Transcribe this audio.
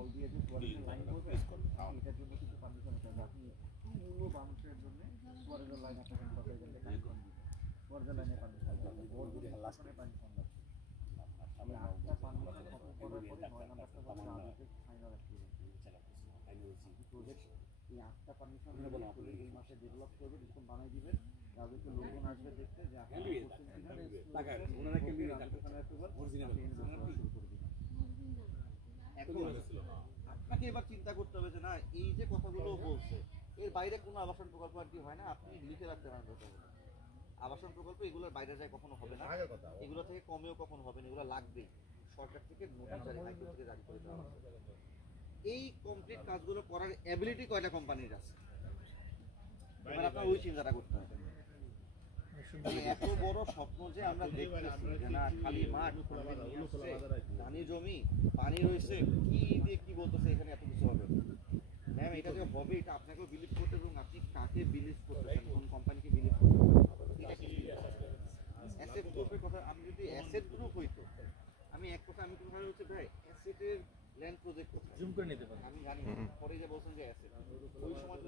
call দিয়ে যে ওয়ারেন্টের line বলবেন এটার জন্য কিছু পারমিশন আছে আপনি পুরো বাউন্সের জন্য ওয়ারেন্টের লাইন আপনাকে কথা বলতে কানেকশন দিবেন ওয়ারেন্টের লাইনে পারমিশন লাগবে ওর যদি লাস্টে পারমিশন লাগবে আমি আটটা পারমিশন কপি করার পরে 9 নাম্বারটা বলে আজকে ফাইনাল অ্যাক্টিভিটি প্রজেক্ট এই আটটা পারমিশন এই মাসে ডেভেলপ করবে যখন বানাই দিবেন রাজুকে লোকজন আসবে দেখতে যে আপনি করছেন কিনা টাকা ওনারা কেমনি রাজুখানে অরিজিনাল শুরু করে দিবেন আপনাকে এবার চিন্তা করতে হবে যে না এই যে কথাগুলো বলছে এর বাইরে কোনো আবাসন প্রকল্প আর কি হয় না আপনি লিখে রাখতে পারেন আবাসন প্রকল্প এগুলোর বাইরে যায় কখনো হবে না এগুলো থেকে কমেও কখনো হবে না এগুলো লাগবেই সরকার থেকে নোটিশ জারি করে দেওয়া হবে এই কমপ্লিট কাজগুলো করার এবিলিটি কয়টা কোম্পানির আছে এবার আপনার ওই চিন্তাটা করতে হবে এত বড় স্বপ্ন যে আমরা দেখতেছি যে না খালি মাঠ ধানি জমি পানি রয়েছে কি দিয়ে কি বলতেছে এখানে এত কিছু হবে ম্যাম এটা যে হবে এটা আপনাকেও বিলিভ করতে এবং আপনি কাকে বিলিভ করতেছেন কোন কোম্পানিকে বিলিভ করতেছেন অ্যাসেট গ্রুপের কথা আমি যদি অ্যাসেট গ্রুপ হইতো আমি এক কথা আমি তোমার হচ্ছে ভাই অ্যাসেটের ল্যান্ড প্রজেক্ট জুম করে নিতে পারি আমি জানি পরে যে বলছেন যে অ্যাসেট ওই সময়